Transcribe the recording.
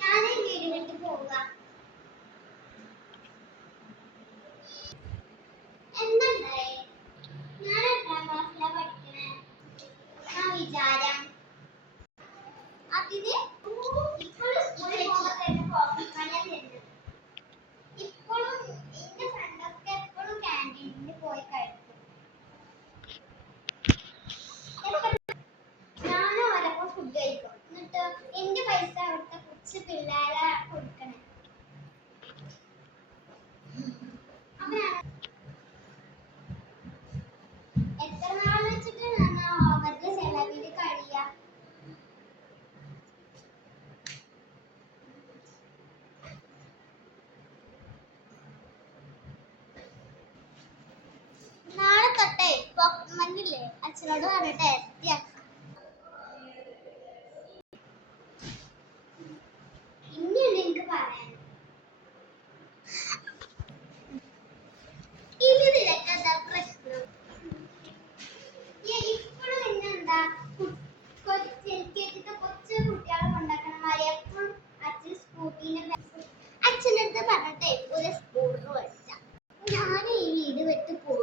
ഞാൻ ഈ വീട് വിട്ട് പോവുക. എന്തായി? ഞാൻ എത്രാം ക്ലാസ്സിലാ പഠിക്കണേ? ആ വിചാരം അതിന് ഇപ്പോഴും സ്കൂളിൽ ഇപ്പോഴും എന്റെ ഫ്രണ്ടൊക്കെ എപ്പോഴും ക്യാൻറ്റീനിൽ പോയി കഴിക്കും. ഞാനും അവരൊപ്പം ഫുഡ് കഴിക്കും. എന്നിട്ട് എന്റെ പൈസ അവിടുത്തെ കൊച്ചു പിള്ളേരെ കൊടുക്കണേ. എത്ര നാൾ വെച്ചിട്ടാണ് അവരുടെ ചെലവില് കഴിയുക? നാളെ തൊട്ടേ മഞ്ഞില്ലേ അച്ഛനോട് പറഞ്ഞിട്ട് എത്തിയാക്കാം. ഇനിയുണ്ട് എനിക്ക് പറയാൻ. ഇത് നിനക്കെന്താ പ്രശ്നം? ഇപ്പോഴും പിന്നെന്താ കൊച്ചു കുട്ടികളെ കൊണ്ടാക്കണ മാതിരി എപ്പോഴും അച്ഛൻ സ്കൂട്ടീനെ അച്ഛൻ്റെ അടുത്ത് പറഞ്ഞിട്ടേ ഒരു സ്കൂട്ടർ മേടിച്ച ഞാൻ ഈ വീട് വിട്ട് പോകും.